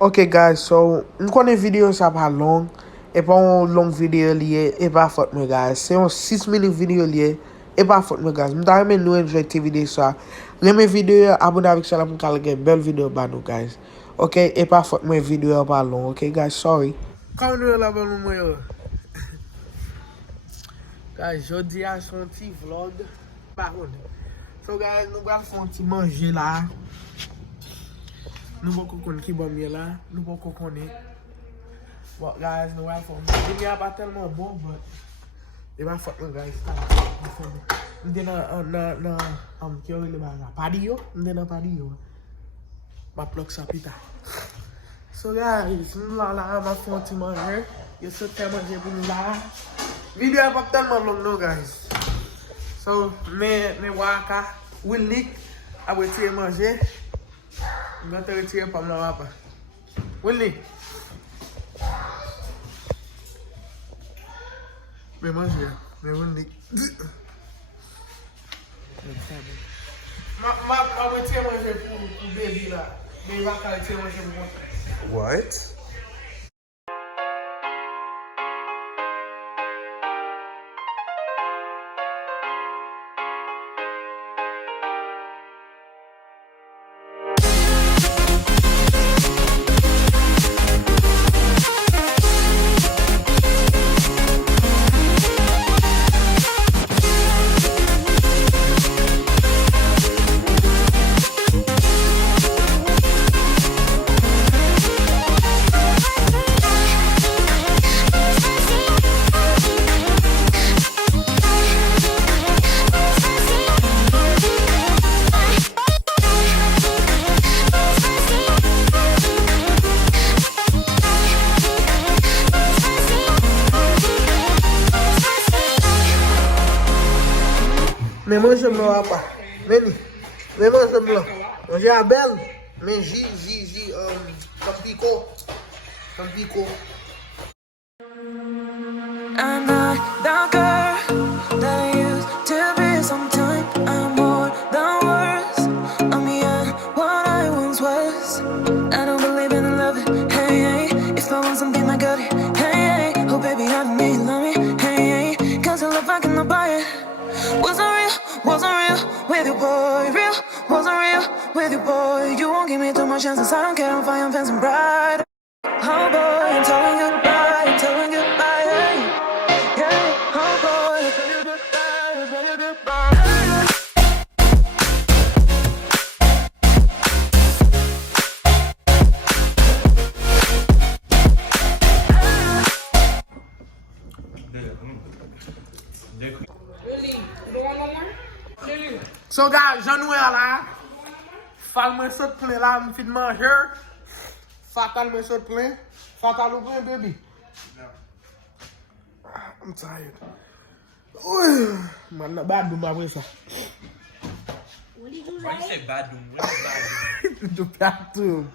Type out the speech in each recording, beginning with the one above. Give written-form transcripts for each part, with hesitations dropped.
Ok guys, so m konen video sa pa long. E pa yon long video liye, e pa fote mwen guys. Se yon 6 minute video liye, e pa fote mwen guys. Mta reme nou enjoy te video sa. Reme video, abone avik sa la pou kalage bel video ba nou guys. Ok, e pa fote mwen video pa long. Ok guys, sorry. Kan nou la ban mwen yo? Guys, jodi a son ti vlog. Pa kon. So guys, nou gwa fon ti manje la. Nou pou kokone ki bon miye la. Nou pou kokone. But guys, nou wal fon. Dimi a pa telman bon, but e ba fok mwen guys. Mde nan kyo wile ba la. Padi yo. Mde nan padi yo. Ma plok sa pita. So guys, nou la ma fon ti manje. Yo so te manje pou nou la. Video a pa telman long nou guys. So, me waka. Wil lik. A we tiye manje. Mwen te retire pa mla wapa. Willy. Me manje. Me Willy. Ma retire manje pou baby la. Me waka retire manje pou mwen. What? Me manje mlo wapa. Meni. Me manje mlo. Manje a bel. Men Tampiko. I'm not the girl that I used to be. Sometimes I'm more than words. I'm beyond what I once was. I don't believe in love. Hey, if I want something, I got it. Hey, oh baby, I need love me. Hey, cause your love I cannot buy it. Wasn't real with you, boy. Real, wasn't real with you, boy. You won't give me too much chances. I don't care if I am fancy bright. Oh boy, I'm telling goodbye. Yeah, oh boy, I'm telling goodbye. So guys, jan nou la. Fal mwen sot plen la, mwen fin manje. Fatal mwen sot plen. Fatal ou plen, baby? No. I'm tired. Man, na bad doom apre sa. What did you Why you say? say bad doom? What is bad doom? Do bad doom.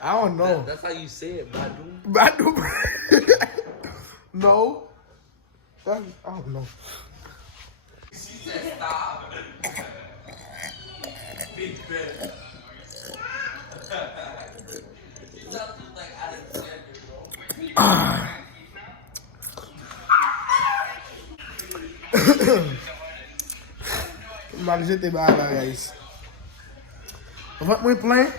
I don't know. That's how you say it, bad doom. Bad doom. No. I don't know. She said stop. Big bed. Something like Alexander, bro. Mal jete ba la guys. Vot mwen plen.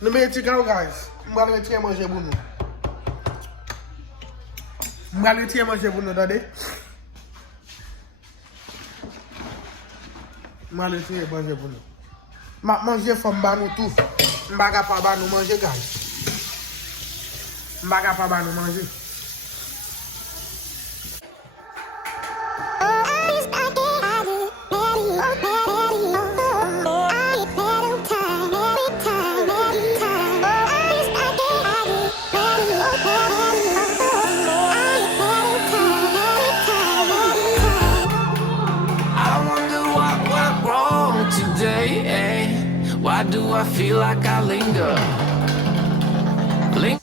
Nou me eti kan guys. Mwen retire manje pou nou. Dade. Mwen retire manje pou nou. Ma manje fom ba nou tou. Mbaga pa ba nou manje guys. Why do I feel like I linger? Linger.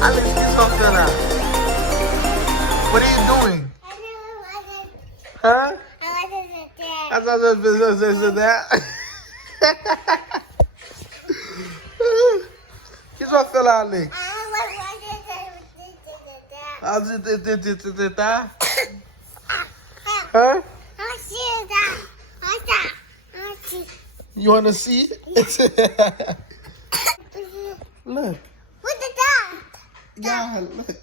Alex, you something now. What are you doing? Huh? I thought this business is that. Qu'est-ce qu'on fait là, Alex? Huh? You wanna see? Look. What the dog? Yeah, look.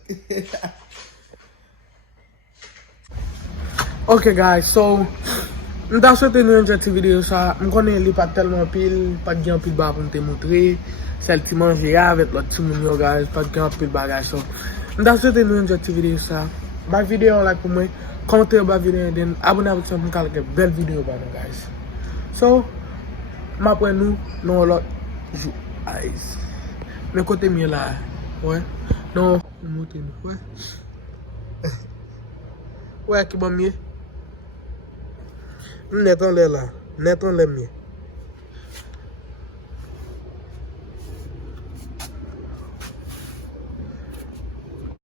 Okay guys, so m'ta souhaité nou yon jeti video sa. M'konnen li pa tellement pile, pas gen pile ba pou m'te montre. Celle qui mange ya avec l'autre petit moun yo guys, pas gen pile bagage so. M'ta souhaité nou yon jeti video sa. Ba video like pour moi, commentez ba video then abonnez avec ça pour quelques belle vidéo ba nou guys. So, m'apre nou non l'autre jou guys. Mais côté mieux là, ouais. Non, monter ouais. Ouais, qui bon mieux. Net on là, net on l'aime mieux.